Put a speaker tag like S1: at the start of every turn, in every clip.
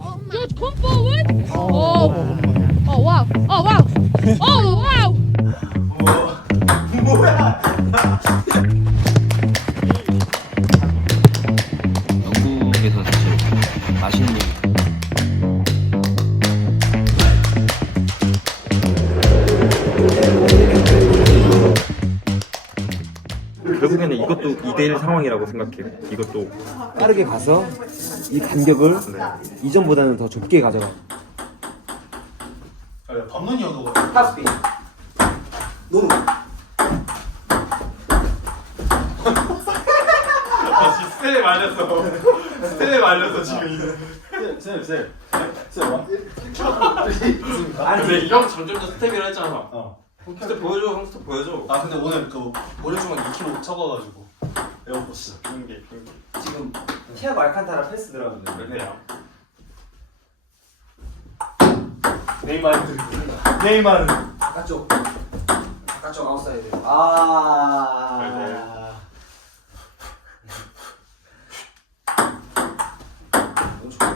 S1: George, come forward. Oh. Oh wow. Oh wow. Oh wow.
S2: 영국에서 사실 맛있는
S3: 결국에는 이것도 2대1 상황이라고 생각해요. 이것도
S4: 빠르게 가서 이 간격을 이전보다는 더 좁게 가져가.
S5: 밤눈이어도
S4: 탑스핀. 노루.
S5: 스텔에 말렸어 스텔에 말렸어 지금 쌤 쌤쌤 근데 형 점점 더 스텝이라 했잖아. 스텝 보여줘, 형 스텝 보여줘.
S6: 아 근데 오늘 그 모래주머니 2kg 쳐가지고 에어포스 핑계,
S4: 핑계. 지금 티아고 알칸타라 패스 들어갔는데.
S6: 그래요.
S5: 네이마르 네이마르
S4: 바깥쪽. 바깥쪽 아웃사이드. 아. 너무 좋아.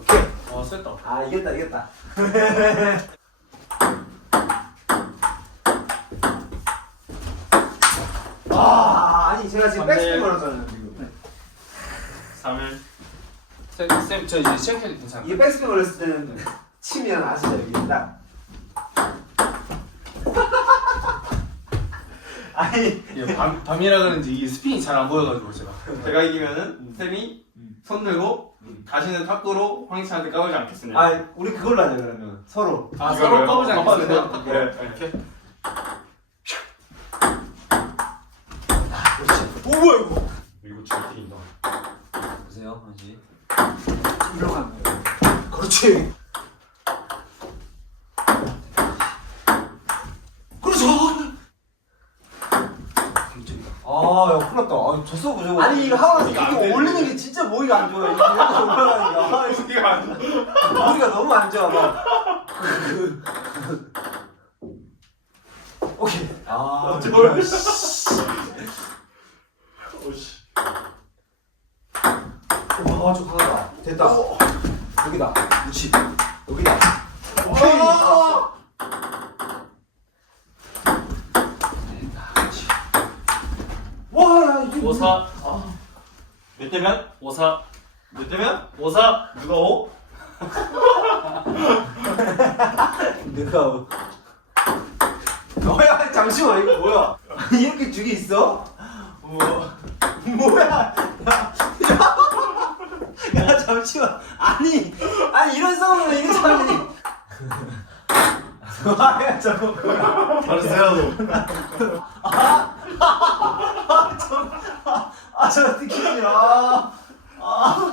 S4: 오케이. 아 셌다 아 이겼다 이겼다. 아 아니 제가 지금 백스핀 걸었잖아요 지금.
S5: 3일. 쌤, 저 이제 시작해도 괜찮아요?
S4: 이게 백스핀 걸렸을 때는 치면 아시죠 이게 딱. 아니
S5: 이게 밤, 밤이라 그런지 이게 스핀이 잘 안 보여가지고 제가
S6: 제가 이기면은 쌤이 손 들고 다시는 탁구로 황희찬한테 까불지 않겠습니다.
S4: 아 우리 그걸로 하자 그러면 서로.
S6: 아 이거를 서로 까보지 않겠습니다
S5: 네 돼요? 이렇게 오 뭐야 이거?
S4: 보세요 한시 들어가는 거야. 그렇지. 그렇죠. 아, 야, 큰일 났다. 아, 졌어, 그죠? 아니, 이거 하고 나서 이게 올리는 게 진짜 모기가 안 좋아. 이렇게 올라가니까. 아, 이게 안 모기가 너무 안 좋아, 막. 오케이. 아, 뭘. 와, 좀 강하다. 됐다. 여기다. 그렇지. 여기다. 오케이.
S5: 와, 야, 이게. 오사. 몇 대면? 오사. 몇 대면? 오사. 누가 오?
S4: 내가 뭐야 잠시만 이거 뭐야 이렇게 두개 있어? 뭐 뭐야 야, 야 잠시만 아니 아니 이런 상황은 이거 참니
S5: 아야 뭐야 잘했어요
S4: 아저 느낌이 아 아,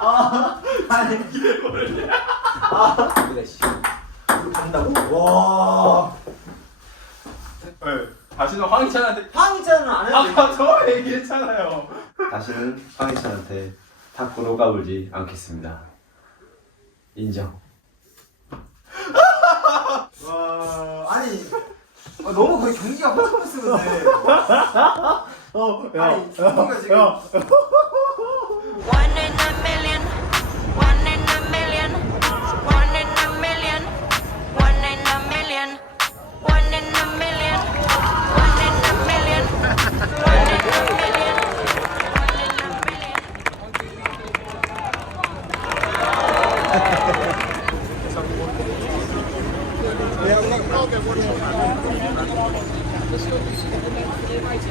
S4: 아, 아니 아 그래 씨 이거 간다고? 와
S5: 네. 다시는 황희찬한테.
S4: 황희찬은 안
S5: 해도 아까 저 얘기했잖아요.
S4: 다시는 황희찬한테 탁구로 까불지 않겠습니다. 인정. 와 아니 아, 너무 거의 경기가 퍼포먼스 건데 어, 아니 경기가 지금 One Если документы принимаете,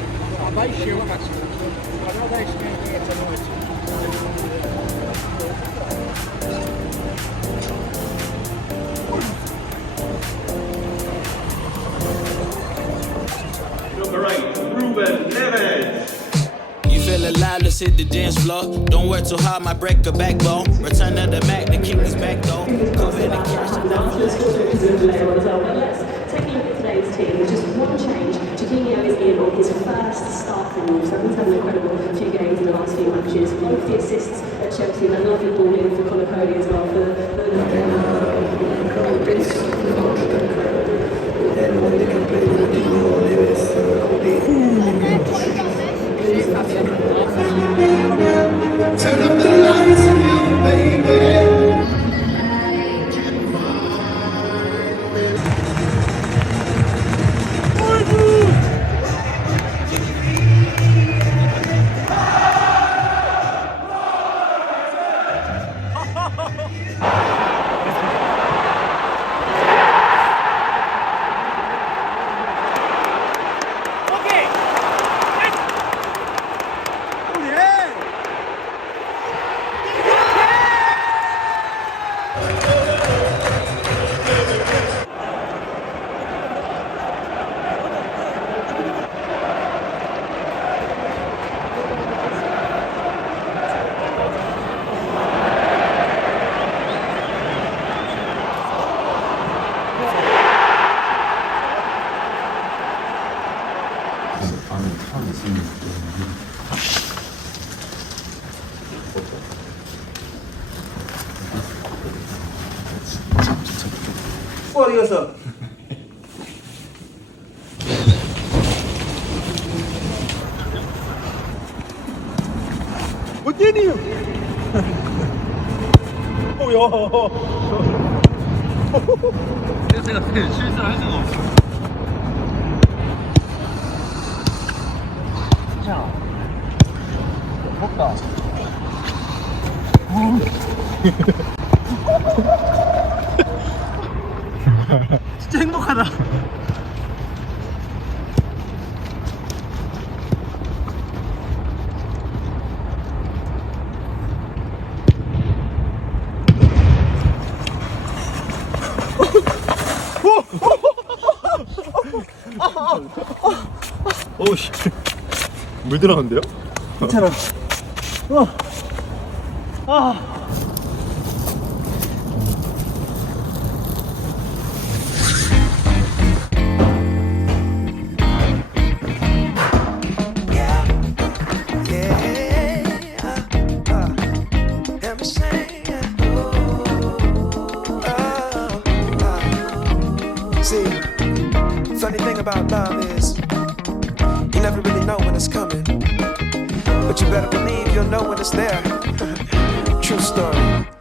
S4: let's hit the dance floor. Don't work too hard, my break a backbone. Return to the Mac, the king is back though. Cover the cash. Taking today's team, just one change. Chiquinho is in on his first start for Wolves. He's had an incredible few games in the last few matches. One of the assists at Chelsea, a lovely ball in for Conor 어디 갔어? 어디니? 오야.
S5: 내가 실수할 수가 없어. 씨 물 들어갔는데요?
S4: See, funny thing about love is better believe you'll know when it's there. True story.